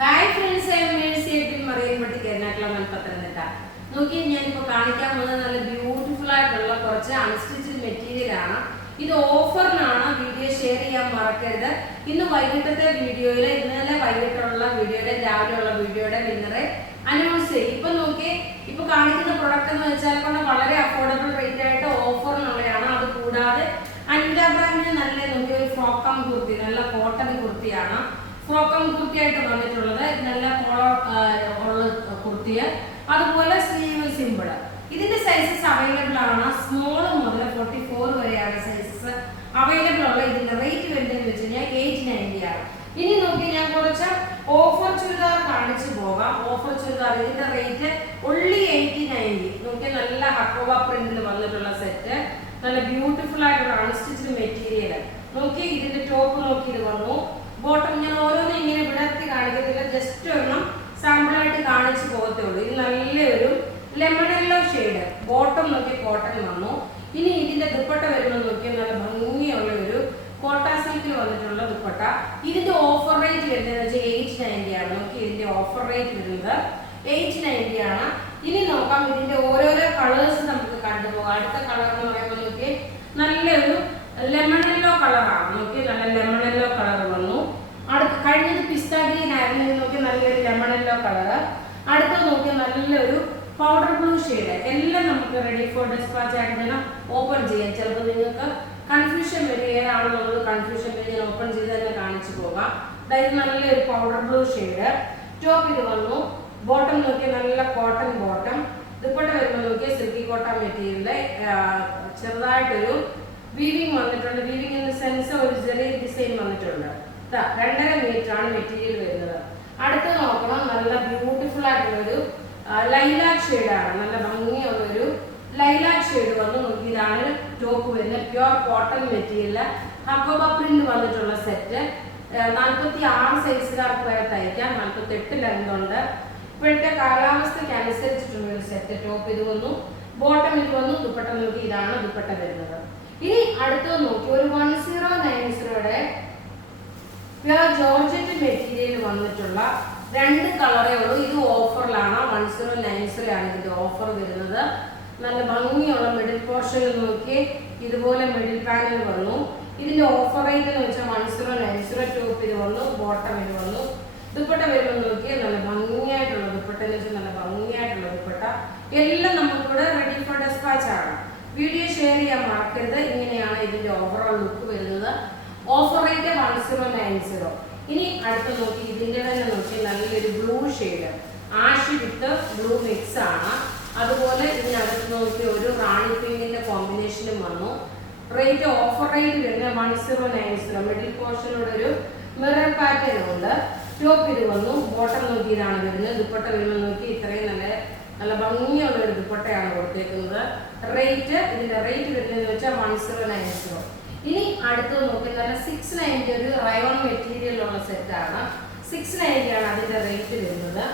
Hi friends, I'm മേഴ്സിയായിട്ട് മറിയൻപട്ടി കേരള പത്തനംതിട്ട. നോക്കി ഞാനിപ്പോൾ കാണിക്കാൻ പോകുന്നത് നല്ല ബ്യൂട്ടിഫുൾ ആയിട്ടുള്ള കുറച്ച് അൺസ്റ്റിച്ച്ഡ് മെറ്റീരിയൽ ആണ്. ഇത് ഓഫറിനാണ്. വീഡിയോ ഷെയർ ചെയ്യാൻ മറക്കരുത്. ഇന്ന് വൈകിട്ടത്തെ വീഡിയോയിൽ, ഇന്നലെ വൈകിട്ടുള്ള വീഡിയോയുടെ രാവിലെയുള്ള വീഡിയോയുടെ വിന്നറെ അനൗൺസ് ചെയ്യും. ഇപ്പൊ നോക്കി, ഇപ്പൊ കാണിക്കുന്ന പ്രൊഡക്റ്റ് എന്ന് വെച്ചാൽ കൊണ്ട് വളരെ അഫോർഡബിൾ റേറ്റ് ആയിട്ട് ഓഫറിനുള്ളതാണ്. അത് കൂടാതെ അനിത ബ്രാൻഡിന് നല്ല നോക്കി ഒരു ഫ്രോക്കം കുർത്തി, നല്ല കോട്ടൺ കുർത്തിയാണ്. ഫ്രോക്കം കുർത്തിയായിട്ട് വന്നിട്ടുള്ളത്. നല്ല കോളർ ഉള്ള കുർത്തിയ, അതുപോലെ സ്ലീവ് സിമ്പിൾ. ഇതിന്റെ സൈസസ് അവൈലബിൾ ആണ്. സ്മോൾ മുതൽ 44 വരെയാണ് സൈസസ് അവൈലബിൾ ഉള്ള. ഇതിന്റെ റേറ്റ് വരുന്നതെന്ന് വെച്ച് കഴിഞ്ഞാൽ 890 ആണ്. ഇനി നോക്കി ഞാൻ കുറച്ച് ഓഫർ ചുരിദാർ കാണിച്ചു പോകാം. ഓഫർ ചുരിദാർ ഇതിന്റെ റേറ്റ് ഒള്ളി 890. നോക്കി, നല്ല ഹക്കോവ പ്രിന്റിൽ വന്നിട്ടുള്ള സെറ്റ്, നല്ല ബ്യൂട്ടിഫുൾ ആയിട്ടുള്ള അൺസ്റ്റിച്ച്ഡ് മെറ്റീരിയൽ. നോക്കി, ഇതിന്റെ ടോപ്പ് നോക്കി ഇത് വന്നു. ബോട്ടം ഞാൻ ഓരോന്നും ഇങ്ങനെ വിടർത്തി കാണിക്കത്തില്ല, ജസ്റ്റ് ഒരെണ്ണം സാമ്പിൾ ആയിട്ട് കാണിച്ചു പോകത്തേ ഉള്ളൂ. ഇത് നല്ലൊരു ലെമൺ യെല്ലോ ഷെയ്ഡ്. ബോട്ടം നോക്കി കോട്ടൺ വന്നു. ഇനി ഇതിന്റെ ദുപ്പട്ട വരുമ്പോൾ നോക്കിയാൽ നല്ല ഭംഗിയുള്ള ഒരു കോട്ട സിൽക്കിൽ വന്നിട്ടുള്ള ദുപ്പട്ട. ഇതിന്റെ ഓഫർ റേറ്റ് വരുന്നത് വെച്ചാൽ 890 ആണ്. നോക്കി, ഇതിന്റെ ഓഫർ റേറ്റ് വരുന്നത് 890 ആണ്. ഇനി നോക്കാം ഇതിന്റെ ഓരോരോ കളേഴ്സ് നമുക്ക് കണ്ടുപോകാം. അടുത്ത കളർ എന്ന് പറയുമ്പോൾ നോക്കി, നല്ലൊരു ലെമൺ യെല്ലോ കളറാണ്. നോക്കി, നല്ല ലെമൺ യെല്ലോ കളർ വന്നു. കഴിഞ്ഞത് പിസ്ത ഗ്രീൻ ആയിരുന്നു. നോക്കി, നല്ലൊരു ലെമൺ യെല്ലോ കളർ. അടുത്തത് നോക്കി, നല്ലൊരു പൗഡർ ബ്ലൂ ഷെയ്ഡ്. എല്ലാം നമുക്ക് റെഡി ഫോർ ഡിസ്പാച്ച് ആയിട്ട് തന്നെ ഓപ്പൺ ചെയ്യാം. ചിലപ്പോൾ നിങ്ങൾക്ക് കൺഫ്യൂഷൻ വരും, ഏതാണെന്നുള്ളത് കൺഫ്യൂഷൻ വരും. ഞാൻ ഓപ്പൺ ചെയ്ത് തന്നെ കാണിച്ചു പോകാം. അതായത് നല്ലൊരു പൗഡർ ബ്ലൂ ഷെയ്ഡ്. ടോപ്പ് ഇത് വന്നു. ബോട്ടം നോക്കി, നല്ല കോട്ടൺ ബോട്ടം. ദുപ്പട്ട വരുമ്പോൾ നോക്കിയാൽ സിൽക്കി കോട്ടൺ മെറ്റീരിയലിലെ ചെറുതായിട്ടൊരു വീവിങ് വന്നിട്ടുണ്ട്. വീവിങ് ഇൻ ദ സെൻസ് ഒരു ചെറിയ ഡിസൈൻ വന്നിട്ടുണ്ട്. 2.5 മീറ്റർ ആണ് മെറ്റീരിയൽ വരുന്നത്. അടുത്ത് നോക്കണം, നല്ല ബ്യൂട്ടിഫുൾ ആയിട്ടുള്ളൊരു ലൈലാക് ഷെയ്ഡാണ്. നല്ല ഭംഗിയുള്ളൊരു ലൈലാക് ഷെയ്ഡ് വന്നു. നോക്കി, ഇതാണ് ടോപ്പ് വരുന്നത്. Pure cotton material, hakoba print വന്നിട്ടുള്ള സെറ്റ്. 46 സൈസുകാർക്ക് വരെ തയ്ക്കാം. 48 ലെങ്ത് ഉണ്ട്. ഇപ്പോഴത്തെ കാലാവസ്ഥയ്ക്ക് അനുസരിച്ചിട്ടുള്ള ഒരു സെറ്റ്. ടോപ്പ് ഇത് വന്നു, ബോട്ടം ഇത് വന്നു, ദുപ്പട്ട നോക്കി, ഇതാണ് ദുപ്പട്ട വരുന്നത്. ഇനി അടുത്തത് നോക്കി, ഒരു 1090യുടെ പ്യുവർ ജോർജറ്റ് മെറ്റീരിയൽ വന്നിട്ടുള്ള 2 കളറേ ഉള്ളൂ. ഇത് ഓഫറിലാണ്. 1090 ആണ് ഇതിന്റെ ഓഫർ വരുന്നത്. നല്ല ഭംഗിയുള്ള മിഡിൽ പോർഷനിൽ നോക്കി, ഇതുപോലെ മിഡിൽ പാനൽ വന്നു. ഇതിന്റെ ഓഫർ റേറ്റ് എന്ന് വെച്ചാൽ 1090. ടോപ്പ് ഇത് വന്നു, ബോട്ടം ഇത് വന്നു. ദുപ്പട്ട വരുമ്പോൾ നോക്കി, നല്ല ഭംഗിയായിട്ടുള്ള ദുപ്പട്ട എന്ന് വെച്ചാൽ നല്ല ഭംഗിയായിട്ടുള്ള ദുപ്പട്ട. എല്ലാം നമുക്കിവിടെ റെഡി ഫോർ ഡിസ്പാച്ച് ആണ്. വീഡിയോ ഷെയർ ചെയ്യാൻ മറക്കരുത്. ഇങ്ങനെയാണ് ഇതിന്റെ ഓവറോൾ ലുക്ക് വരുന്നത്. Offer rate 1090. ഇനി അടുത്ത് നോക്കി, ഇതിന്റെ തന്നെ നോക്കി, നല്ലൊരു ബ്ലൂ ഷെയ്ഡ്, ആഷ് വിത്ത് ബ്ലൂ മിക്സ് ആണ്. അതുപോലെ ഇതിനകത്ത് നോക്കി ഒരു റാണി പിങ്കിന്റെ കോമ്പിനേഷനും വന്നു. റേറ്റ് ഓഫർ റേറ്റ് വരുന്നത് 1090. മിഡിൽ പോർഷനോട് ഒരു മിറർ പാറ്റേൺ ഉണ്ട്. ടോപ്പ് ഇത് വന്നു, ബോട്ടം നോക്കി, ഇതാണ് വരുന്നത്. ദുപ്പട്ട വരുമ്പോൾ നോക്കി, ഇത്രയും നല്ല ഭംഗിയുള്ള ഒരു ദുപ്പട്ടയാണ് കൊടുത്തേക്കുന്നത്. ഇതിന്റെ റേറ്റ് വരുന്നതെന്ന് വെച്ചാൽ 1090. ഇനി അടുത്തത് നോക്കി, നല്ല 690 ഒരു റയോൺ മെറ്റീരിയൽ ഉള്ള സെറ്റാണ്. 690 ആണ് അതിന്റെ റേറ്റ് വരുന്നത്.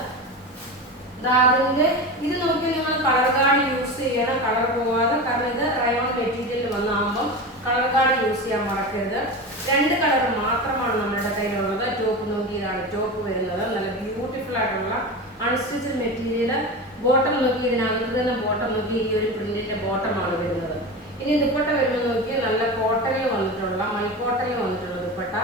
അതിന്റെ ഇത് നോക്കി നിങ്ങൾ കളർ കാർഡ് യൂസ് ചെയ്യണം, കളർ പോകാതെ. കാരണം ഇത് റയോൺ മെറ്റീരിയൽ വന്നാകുമ്പോൾ കളർ കാർഡ് യൂസ് ചെയ്യാൻ മറക്കരുത്. 2 കളർ മാത്രമാണ് നമ്മുടെ കയ്യിലുള്ളത്. ടോപ്പ് നോക്കി, ഇതാണ് ടോപ്പ് വരുന്നത്. നല്ല ബ്യൂട്ടിഫുൾ ആയിട്ടുള്ള അൺസ്റ്റിച്ച്ഡ് മെറ്റീരിയൽ. ബോട്ടം നോക്കി, ഇതിനകത്ത് തന്നെ ബോട്ടം നോക്കി, ഈ ഒരു പ്രിന്റിന്റെ ബോട്ടമാണ് വരുന്നത്. ഇനി ദുപ്പട്ട വരുമ്പോൾ നോക്കി, നല്ല കോട്ടണിൽ വന്നിട്ടുള്ള മൽക്കോട്ടണിൽ വന്നിട്ടുള്ള ദുപ്പട്ട.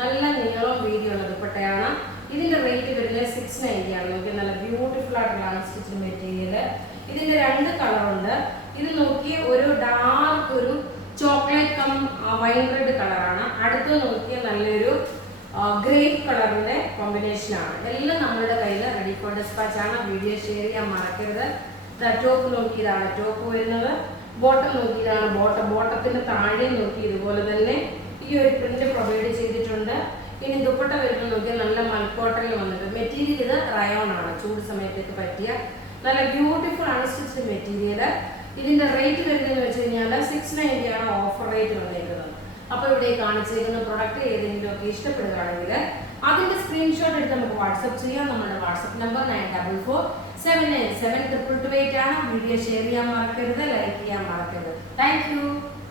നല്ല നീളം വീതിയുള്ള ദുപ്പട്ടയാണ്. ഇതിന്റെ റേറ്റ് വരുന്നത് 690 ആണ്. നോക്കി, നല്ല ബ്യൂട്ടിഫുൾ ആയിട്ടുള്ള അൺസ്റ്റിച്ച്ഡ് മെറ്റീരിയൽ. ഇതിന്റെ 2 കളറുണ്ട്. ഇത് നോക്കി, ഒരു ഡാർക്ക് ഒരു ചോക്ലേറ്റ് കം വൈൻ റെഡ് കളറാണ്. അടുത്ത് നോക്കിയ നല്ലൊരു ഗ്രേപ്പ് കളറിന്റെ കോമ്പിനേഷൻ ആണ്. എല്ലാം നമ്മുടെ കയ്യിൽ റെഡി ഫോർ ഡിസ്പാച്ച് ആണ്. വീഡിയോ ഷെയർ ചെയ്യാൻ മറക്കരുത്. ടോപ്പ് നോക്കി, ഇതാണ് ടോപ്പ് വരുന്നത്. ബോട്ടം നോക്കി, ഇതാണ് ബോട്ടം. ബോട്ടത്തിന്റെ താഴെ നോക്കി, ഇതുപോലെ തന്നെ ഈ ഒരു പ്രിന്റ് പ്രൊവൈഡ് ചെയ്തിട്ടുണ്ട്. ഇനി ദുപ്പട്ട വരുമ്പോൾ നോക്കിയാൽ നല്ല മൽക്കോട്ടണിൽ വന്നിട്ട് മെറ്റീരിയൽ ഇത് റയോൺ ആണ്. ചൂട് സമയത്തേക്ക് പറ്റിയ നല്ല ബ്യൂട്ടിഫുൾ അൺസ്റ്റിച്ച്ഡ് മെറ്റീരിയൽ. ഇതിന്റെ റേറ്റ് വരുന്നതെന്ന് വെച്ച് കഴിഞ്ഞാൽ 690 ആണ് ഓഫർ റേറ്റ് വന്നേക്കുന്നത്. അപ്പോൾ ഇവിടെ കാണിച്ചിരിക്കുന്ന പ്രൊഡക്റ്റ് ഏതെങ്കിലും ഒക്കെ ഇഷ്ടപ്പെടുകയാണെങ്കിൽ അതിന്റെ സ്ക്രീൻഷോട്ട് എടുത്ത് നമുക്ക് വാട്സപ്പ് ചെയ്യാം. നമ്മുടെ വാട്സപ്പ് നമ്പർ 9447972228 ആണ്. വീഡിയോ ഷെയർ ചെയ്യാൻ മറക്കരുത്, ലൈക്ക് ചെയ്യാൻ മറക്കരുത്. Thank you.